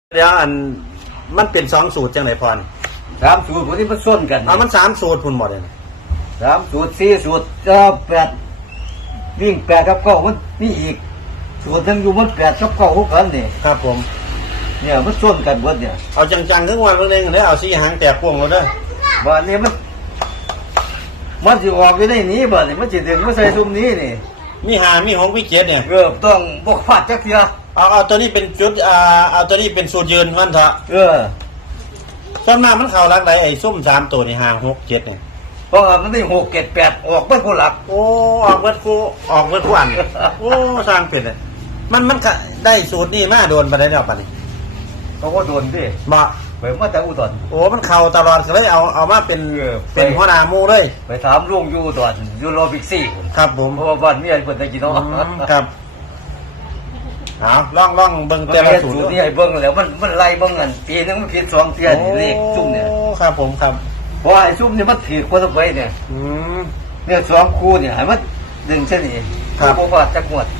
เดี๋ยวอันมันเป็นสองสูตรจังไหนพรสามสูตรพวกนี้มันส้นกันมันสามสูตรพุ่นหมดเลยสามสูตรสี่สูตรแปดวิ่งแปดกับเก้ามันนี่อีกสูตรหนึ่งอยู่มันแปดกับเก้าคู่กันนี่ครับผมเนี่ยมันส้นกันหมดเนี่ยเอาจังๆทั้งวันเรื่องเลยเอาสี่หางแตกพวงเราด้วยบ้านนี้มันจะออกไปได้นี้บ้านนี้มันจะดึงมาใส่ซุ้มนี้นี่มีหามีหงมีเจ็ดเนี่ยต้องบกฟาดจักเทียเอาตัวนี้เป็นจุดเอาตัวนี้เป็นสูตรยืนมันเถอะส่วนมากมันเข่ารักไหนไอ้ส้มสามตัวในหางหกเจ็ดเนี่ยเพราะมันได้หกเจ็ดแปดออกเมื่อกูหลักโอ้ออกเมื่อกูอันโอ้สร้างเป็นเลยมันได้สูตรนี่มาโดนมาได้แล้วปะนี่เขาก็โดนดิมาไปมาแต่อุดรโอ้มันเข่าตลอดเลยเอามาเป็นหัวหน้ามูเลยไปถามลุงอยู่อุดรอยู่โรบิกซี่ครับผมเพราะว่าบ้านเมียคนตะกี้เนาะครับเอาล่องเบิ้งแต่ละสูตรนี่ไอ้เบิ้งแล้วมันไล่เบิ้งกันปีนึงมันผิดสองเทียนเลขซุ่มเนี่ยครับผมครับเพราะไอ้ซุ่มเนี่ยมันถือคนละใบเนี่ยเนี่ยสองคู่เนี่ยให้มันดึงเช่นนี้ครับเพราะว่าจักหมด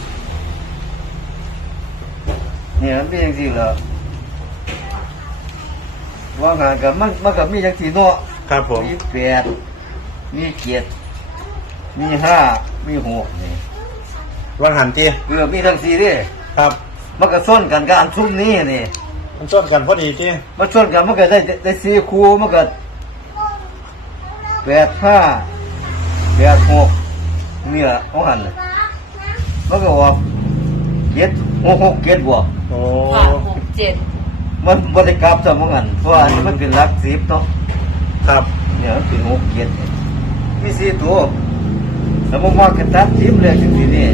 เนี่ยมันมีอย่างที่เหรอว่างานกับมันกับมีอย่างที่เนาะครับผมมีแปดมีเจ็ดมีห้ามีหกนี่ว่างหันจีมีทั้งสี่ดิครับมันก็ส้นกันกับอันซุ่มนี้นี่มันส้นกันพอดีจีมันส้นกันมันก็ได้สี่คู่มันก็แปดห้าแปดหกเนี่ยของหันมันก็ออกเจ็ดหกเจ็ดบวกโอ้ 6 7 มันบริกรรมสมองกันเพราะอันนี้มันเป็นหลักสิบเนาะครับเนี่ยมันเป็น6 7มีสี่ตัวสมมติว่ากระตัดทิมเลยจริงๆนี่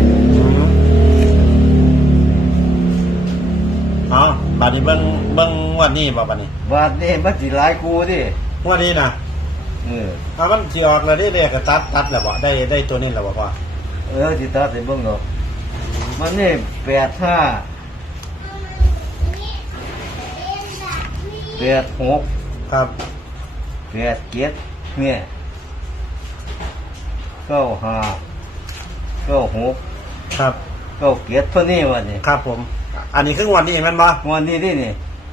บาดนี้เบิ้งวันนี้บ่บาดนี้มันสิหลายคู่ดิวันนี้นะมันสิออกเลยได้เลยกระตัดแล้วบ่ได้ตัวนี้แล้วบ่พ่อสิตัดให้เบิ่งเนาะมันนี่85 86 ครับ 87เนี่ย95 96 ครับ 97เท่านี้วันนี้ครับผมอันนี้ครึ่งวันนี้มันบ่วันนี้นี่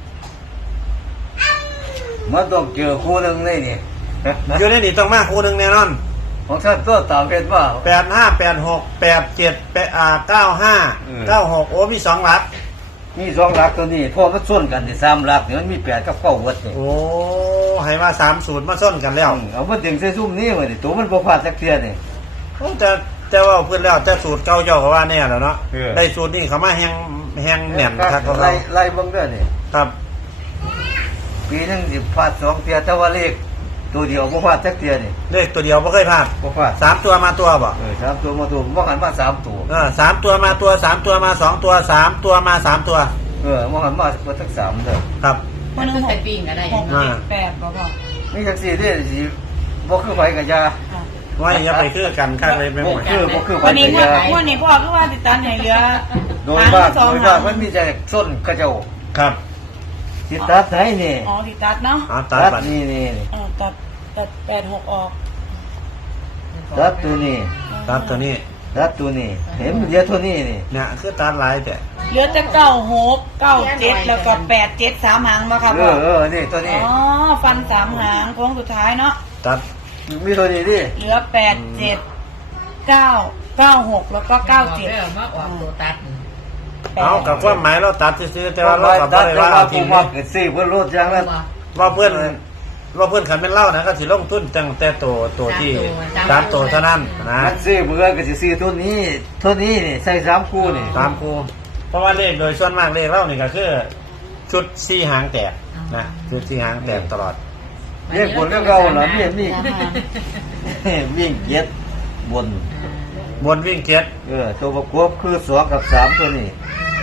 มันต้องเจอคู่นึงนี่อยู่ในนี่ต้องมาคู่นึงแน่นอนของท่านก็ตามเป็นว่า 85 86 87 95 96โอ้มี2หลักมี2หลักตัวนี้พอมันส้นกันที่3หลักนี่มันมี8กับ9เบิดนี่โอ้ให้มา3สูตรมาส้นกันแล้วเอามาดึงใส่ซุ่มนี้ไว้นี่ตัวมันบ่พลาดจักเที่ยนี่แต่ว่าเพิ่นแล้วแต่สูตรเก่าเจ้าก็ว่าแน่แล้วเนาะได้สูตรนี้เขามาแฮงแน่นครับเขาไล่เบิ่งเด้อนี่ครับปีนึงสิพลาด2เที่ยแต่ว่าเลขตัวเดียวบ่พลาดจักเที่ยนี่เลขตัวเดียวบ่เคยพลาดบ่พลาด 3ตัวมาตัวบ่ 3ตัวมาตัวบ่หันมา3ตัว 3ตัวมาตัว3ตัวมา2ตัว3ตัวมา3ตัวบ่หันมาทั้ง3เด้อครับมันใส่ปิ้งก็ได้8บ่พ่อมีจังซี่เด้สิบ่คือไผกับยาว่าอย่าไปคือกันข้างเลยแม่บ่คือวันนี้พ่อคือว่าติดตันให้เหลือโดยมากมันมีแต่ส้นกระเจ้าครับติดตัดไหนนี่ติดตัดเนาะตัดนี่ตัด86ออกตัดตัวนี้ตัดตัวนี้เห็นเหลือตัวนี้นี่เนี่ยคือตัดหลายแต่เหลือแต่96 97แล้วก็87 3หางบ่ครับนี่ตัวนี้ฟัน3หางโค้งสุดท้ายเนาะตัดมีตัวนี้ดิเหลือ8 7 9 96แล้วก็97 มาออกตัวตัดเอากับความหมายเราตัดซื้อแต่ว่าเราก็บ่ได้ว่าเอาทิ้งสิเพิ่นลดอย่างนั้นว่าเพื่อนขันเป็นเล่านะก็สิลงทุนตั้งแต่ตัวที่3ตัวเท่านั้นนะมันซื้อเบื่อก็สิซื้อตัวนี้นี่ใส่3คู่นี่ 3คู่เพราะว่าเลขโดยส่วนมากเลขเล่านี่ก็คือชุด4หางแตกนะชุด4หางแตกตลอดเลขบนเรื่องเก่าเหรอนี่วิ่ง7บนวิ่ง7 ตัวประกอบคือ2กับ3ตัวนี้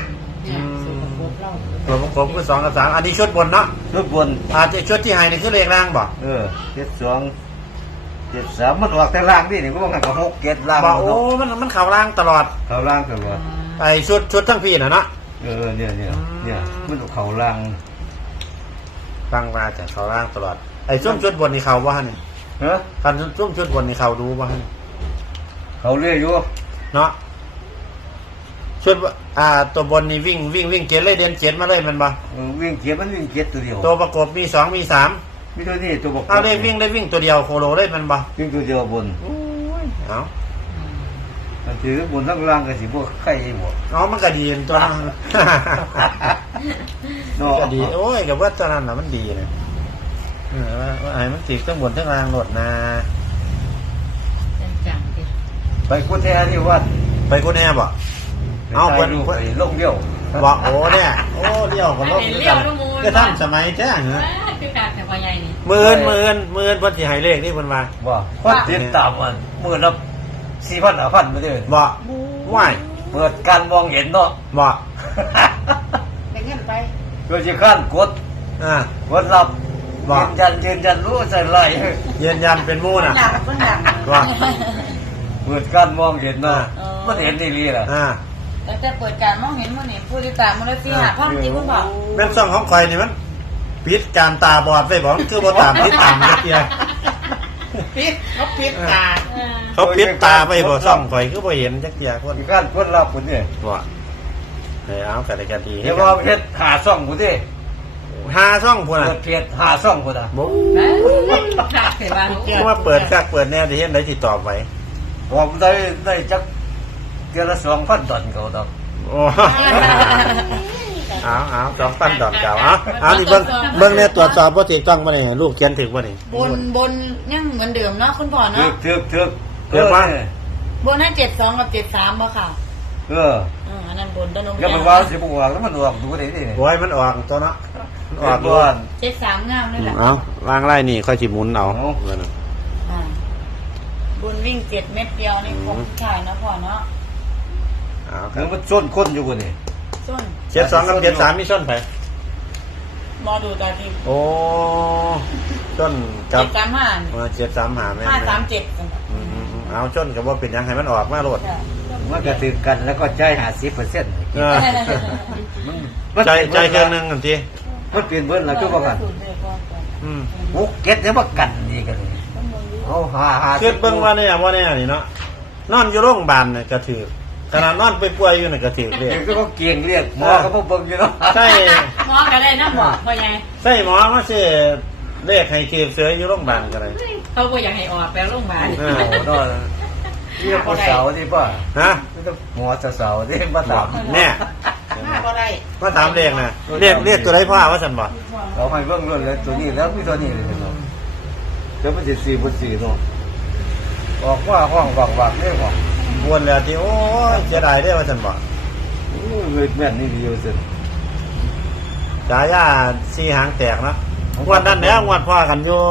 ตัวประกอบคือ2กับ3อันนี้ชุดบนเนาะชุดบนชุดที่ให้นี่คือเลขล่างบ่ 72 73มันออกแต่ล่างดินี่ก็ว่ากับ6 7ล่างบ่โอ้มันเข้าล่างตลอดไอ้ชุดทั้งพี่น่ะเนาะเนี่ยมันเข้าล่างฟังมาจากเข้าล่างตลอดไอ้ชุดบนนี่เข้าบ่ฮะนี่คันชุดบนนี่เข้าดูบ่ฮะเขาเรื่อยอยู่เนาะชุดตัวบนนี่วิ่งเจ็ดเลยเดือนเจ็ดมาเลยมันบ่วิ่งเกียร์มันวิ่งเกียร์ตัวเดียวตัวประกบมี2มี3 มีตัวนี้ตัวบอกเอาได้วิ่งตัวเดียวโคโลเลยมันบ่วิ่งตัวเดียวบนเอามันถือบนทั้งล่างก็สิบวกไข่บวกเอามันก็ดีตัวนั้นเนาะก็ดีโอ้ยกับว่าตัวนั้นน่ะมันดีนะไอ้มันติดทั้งบนทั้งล่างโหลดนะจังๆดิไปกุแท้ที่วัดไปกูแน่บ่เอาไปเพิ่นดูไปลงเดียวบอกโอ้เนี่ยโอ้เลี้ยวกับรถก็ท่านสมัยแจ้งเหรอคือการแต่ว่าใหญ่นี่มื่นเพิ่นสิให้เลขนี่เพิ่นว่าว่าคนติดตามมันมื่อละ4,000 5,000มาเด้อบ่ว่ายเปิดการมองเห็นเนาะบ่ได้เงินไปเพื่อจะขั้นกดอ่ากดรับว่ายืนยันรู้ใส่ไหลยืนยันเป็นหมู่น่ะหนักมันหนักว่าเปิดการมองเห็นเนาะมันเห็นนี่ลีล่ะแต่จะเปิดการมองเห็นมันเห็นผู้ติดตามมันเลยสิหาความจริงคุณบอกเป็นซ่องของข่อยนี่มันปิดการตาบอดไว้บ่คือบ่ตามติดตามจักเที่ยปิดเขาปิดตาเขาปิดตาไปบ่ซ่องข่อยคือบ่เห็นจักเที่ยคนที่ขั้นกดรับคนนี่บ่ให้เอาก็ได้ก็ดีเดี๋ยวว่าเฮ็ดหาซ่องคนนี่หาซ่องพุ่นน่ะเปิดเพจหาซ่องคนน่ะบ่หนักเสียบ้างว่าเปิดคักเปิดแนวสิเห็นได้สิตอบไว้ผมได้จักเดือนละ2,000 ดอลเขาดอกโอ้เอา2,000ดอกเจ้าเอานี่เบิ่งเนี่ยตรวจสอบบ่ถูกต้องบ่นี่ลูกเขียนถูกบ่นี่บนยังเหมือนเดิมเนาะคุณพ่อถึเนาะกถึกถึกเรียกว่าบนนั้น72กับ73บ่ค่ะ อันนั้นบนต้นนมอย่าไปว่าสิบ่ว่าแล้วมันออกดูได้ดิโอ้ยมันออกตัวเนาะมันออกบ้าน 73งามเลยแหละเอาวางไล่นี่ค่อยสิหมุนเอาบนวิ่ง7 เม็ดเดียวนี่คงถ่ายเนาะพ่อเนาะเอาคคืรัอบ มันส้นคนอยู่คนนี่ส้น 72กับ73มีส้นไผมอดูตาทีโอ้ส้นกับ 735 735แม่น 537 เอาส้นก็บ่เป็นหยังให้มันออกมาโลดมันก็ถือกันแล้วก็จ่าย 50% ใจเครื่องนึงกันทีมันเปลี่ยนเบิ้ลแล้วก็ว่ากัน บุกเก็ตเนี่ยมากันนี่กันเลยเอาหาคือเบิ่งว่าเนี่ยนี่เนาะนอนอยู่โรงพยาบาลน่ะก็ถือขนาดนอนป่วยๆอยู่น่ะก็ถือเด้เด็กก็เกียงเรียกหมอเขาบ่เบิ่งอยู่เนาะใช่หมอก็ได้นะหมอพ่อใหญ่ใช่หมอมาสิเลขให้เก็บเสืออยู่โรงพยาบาลก็ได้เขาบ่อยากให้ออกไปโรงพยาบาลโอ้โหเรียกผู้สาวที่ป่ะฮะหมอสาวที่มาถามแน่มาบ่ได้มาถามเลขน่ะเรียกตัวใดพ่อว่าซั่นบ่เขาให้เบิ่งรุ่นเลยตัวนี้แล้วมีตัวนี้เลยเนาะเดี๋ยวมันสิ4 บน 4เนาะออกว่าห้องวักๆเนี่ยบอกวนแล้วที่โอ้ยเสียดายเด้อว่าซั่นบ่เงินแม่นนี่ดีอยู่สิฉายาสีหางแตกเนาะงวดนั้นแหละงวดพ่อกันอยู่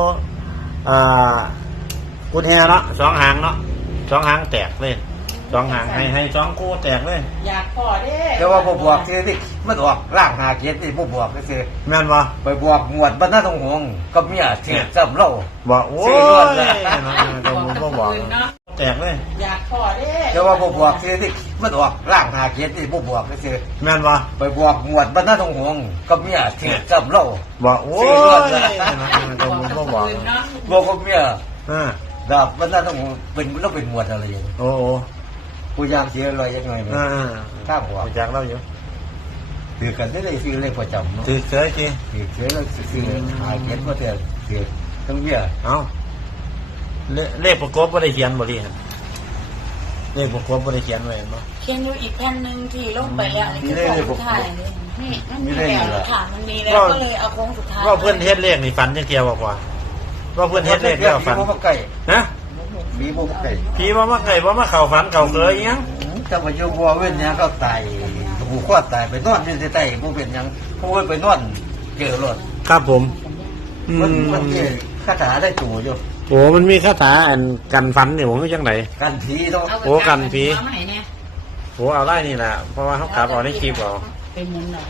กุญแฮเนาะ2หางเนาะ2หางแตกเลย2หางให้2คู่แตกเลยอยากพ่อเด้แต่ว่าบ่บวกที่นี่มันออกร่าง5 เกียรตินี่บ่บวกก็คือแม่นบ่ไปบวกหมวดบรรณาทองหงกับเมียเถียงจำเล่าบอกโอ้ซื้ยอรวดเลยก็บ่บอกแตกเลยอยากพ่อเด้แต่ว่าบวกที่นี่มันออกร่าง5 เกียรตินี่บ่บวกก็คือแม่นบ่ไปบวกหมวดบรรณาทองหงกับเมียเถียงจำเล่าบอกโอ้ซื้ยอรวดเลยก็บ่บอกเนาะบวกกับเมียอ่าดาบบรรณาทองหงเป็นหมวดอะไรอย่างนี้โอ้โอ้กูยามเสียอะไรยังไงมั้ยอ่าข้ามหัวจากเราอยู่ถือกันได้เลยซื้อเลขประจำเนาะถือเคยจีถือเสียแล้วซื้อ5 เกียรติก็แต่ถือทั้งเมียเอาเลขประกบบ่ได้เขียนบ่ดิเลขประกบบ่ได้เขียนไว้เนาะเขียนอยู่อีกแผ่นนึงที่ลงไปแล้วนี่คือของสุดท้ายนี่มันมีแล้วค่ะมันมีแล้วก็เลยเอาโค้งสุดท้ายว่าเพื่อนเฮ็ดเลขนี่ฝันจังเกี่ยวบอกว่าเพื่อนเฮ็ดเลขแล้วฝันมีบ่ไก่นะมีบ่ไก่ผีบ่มาไกลบ่มาเข้าฝันเข้าเคยอิหยังถ้ามาอยู่บัวเว้นเนี่ยก็ตายหูขวดตายไปนอนอยู่ในใต้บ่เป็นหยังผู้ไปนอนเจอรถครับผมมันเจอคาถาได้ตู่อยู่โอ้มันมีคาถาอันกันฝันนี่ผมคือจังไดกันผีเนาะโอ้กันผี โอ้เอาไล่นี่แหละเพราะว่าเขาขับเอาในคลิปเอาเป็นมุมไหน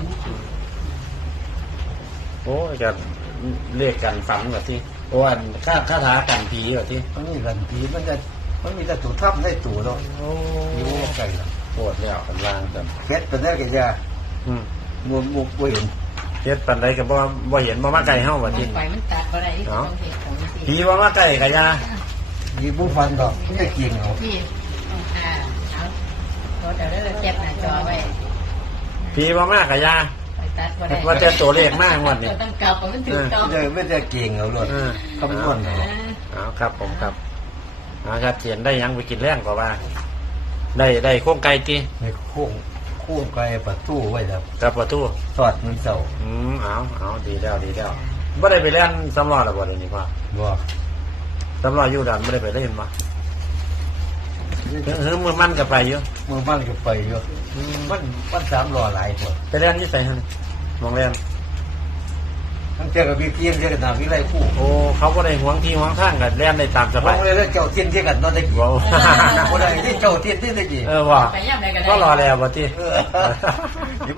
โอ้จะเลขกันฝันแบบที่โอ้อันคาถากันผีแบบที่มันมีกันผีมันมีแต่ตู่ทับได้ตู่เนาะโอ้อยู่บ่ไก่ล่ะโคตรแล้วกันล่างกันเฮ็ดเป็นได้ก็จะอืมมุกบ่เห็นเฮ็ดปันใดก็บ่เห็นบ่มาไกลเฮาว่าที่ไปมันตัดอะไรที่ต้องเห็นของจริงผีบ่มาไกลก็อย่ายีบ่ฟันดอกมันจะกินเอาพี่เอารถเดี๋ยวเราเก็บหน้าจอไว้ผีบ่มากกะยาไปตัดบ่ได้ว่าจะตัวเลขมากงวดนี้ต้องกลับมันถึงต้องไม่ได้เก่งเอาเลยคำนวณเอาเอาครับผมครับเอาชัดเจนได้ยังไปกินแรงกว่าว่า ได้โค้งไก่ตีในโค้งไกลประตูไว้แล้วกับประตูสอดมันเสาเอาดีแล้วบ่ได้ไปเล่นสำรอหรอบ่เดี๋ยวนี้พ่อบ่สำรออยู่ดันไม่ได้ไปเล่นมามือมันกับไปอยู่มือมันก็ไปอยู่มันสามรอหลายคนไปเล่นที่ใส่ฮะมองเล่นทั้งเจ้ากับพี่เพียงเจ้ากับนางวิไลคู่โอ้เขาก็ได้หวงที่หวงข้างกันเล่นได้ตามสมบาอย งเลยแล้วเจ้าเทียนเจ้ากันนอนได้กี่ว้าวคนใดที่เจ้าเทียนที่ได้กี่ว่าไปย่ำใดก็ได้ก็รอแล้วบ่ที่